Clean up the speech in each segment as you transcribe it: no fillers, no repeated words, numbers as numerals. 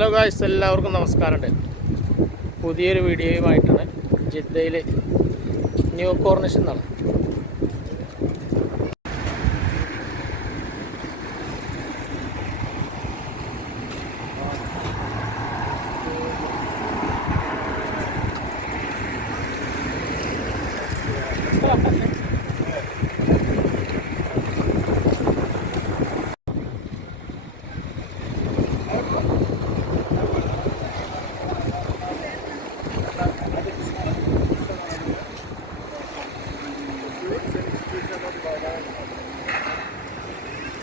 Hello guys, എല്ലാവർക്കും നമസ്കാരമുണ്ട്. പുതിയൊരു വീഡിയോയുമായിട്ടാണ്. ജിദ്ദയിൽ ന്യൂ കോർണിഷ് എന്നാണ്.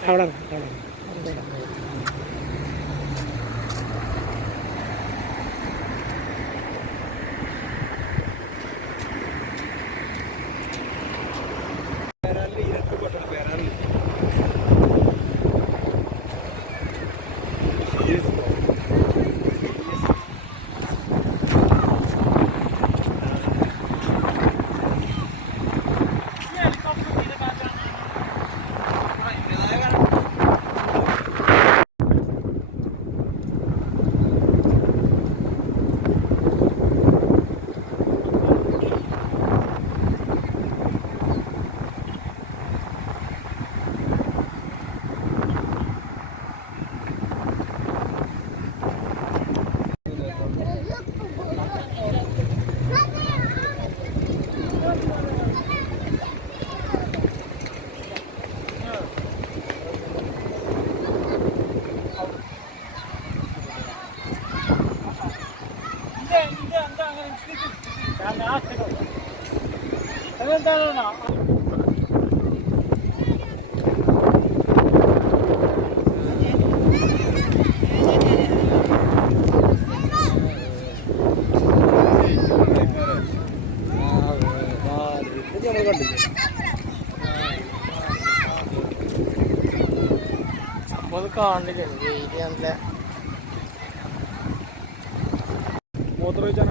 അവിടെ കാണില്ല. വെയില് നല്ല മൂത്ര വെച്ചാൽ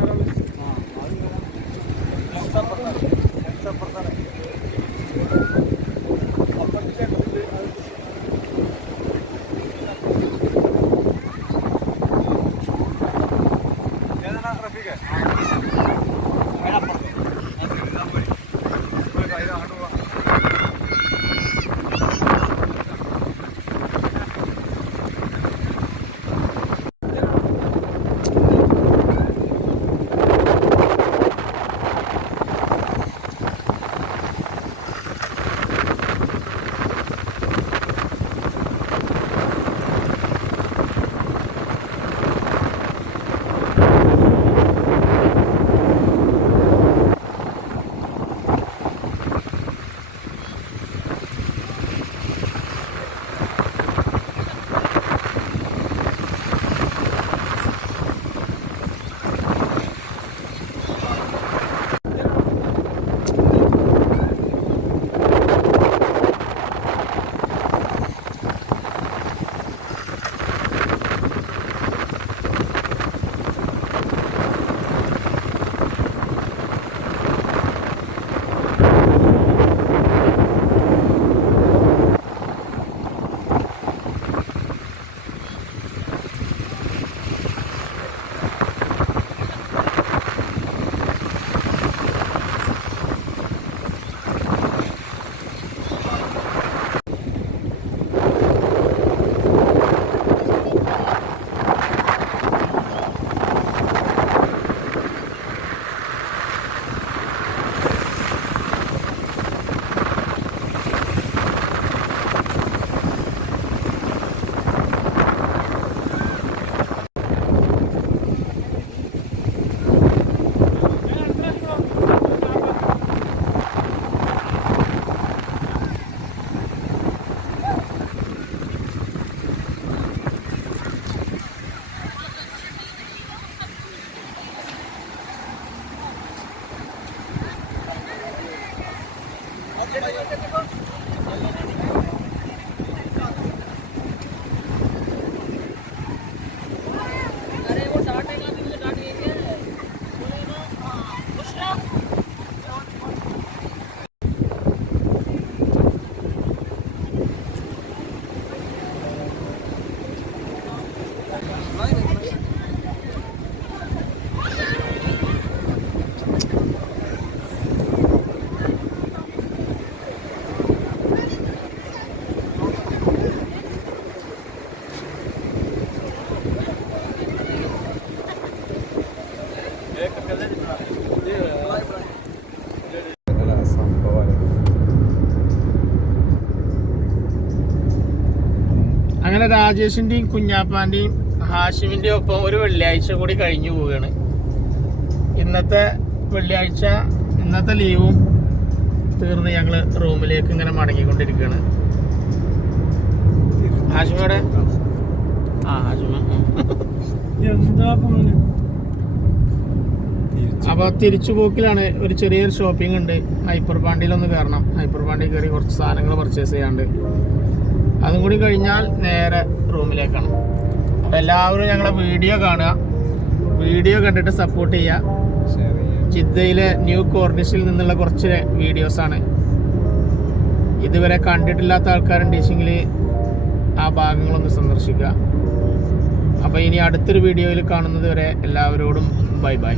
അങ്ങനെ രാജേഷിൻ്റെയും കുഞ്ഞാപ്പാൻ്റെയും ഹാഷിമിൻ്റെയും ഒപ്പം ഒരു വെള്ളിയാഴ്ച കൂടി കഴിഞ്ഞു പോവുകയാണ്. ഇന്നത്തെ വെള്ളിയാഴ്ച ഇന്നത്തെ ലീവും തീർന്ന് ഞങ്ങൾ റൂമിലേക്ക് ഇങ്ങനെ മടങ്ങിക്കൊണ്ടിരിക്കുകയാണ്. ഹാഷിമയുടെ ഹാഷിമ അപ്പോൾ തിരിച്ചു പോക്കിലാണ്. ഒരു ചെറിയൊരു ഷോപ്പിംഗ് ഉണ്ട്. ഹൈപ്പർ പാണ്ടിയിലൊന്ന് കയറണം. ഹൈപ്പർ പാണ്ടിയിൽ കയറി കുറച്ച് സാധനങ്ങൾ പർച്ചേസ് ചെയ്യാണ്ട് അതും കൂടി കഴിഞ്ഞാൽ നേരെ റൂമിലേക്കാണ്. അപ്പോൾ എല്ലാവരും ഞങ്ങളെ വീഡിയോ കാണുക, വീഡിയോ കണ്ടിട്ട് സപ്പോർട്ട് ചെയ്യുക. ജിദ്ദയിലെ ന്യൂ കോർണിഷിൽ നിന്നുള്ള കുറച്ച് വീഡിയോസാണ്. ഇതുവരെ കണ്ടിട്ടില്ലാത്ത ആൾക്കാരുണ്ടെങ്കിൽ ആ ഭാഗങ്ങളൊന്ന് സന്ദർശിക്കുക. അപ്പോൾ ഇനി അടുത്തൊരു വീഡിയോയിൽ കാണുന്നത് വരെ എല്ലാവരോടും ബൈ ബൈ.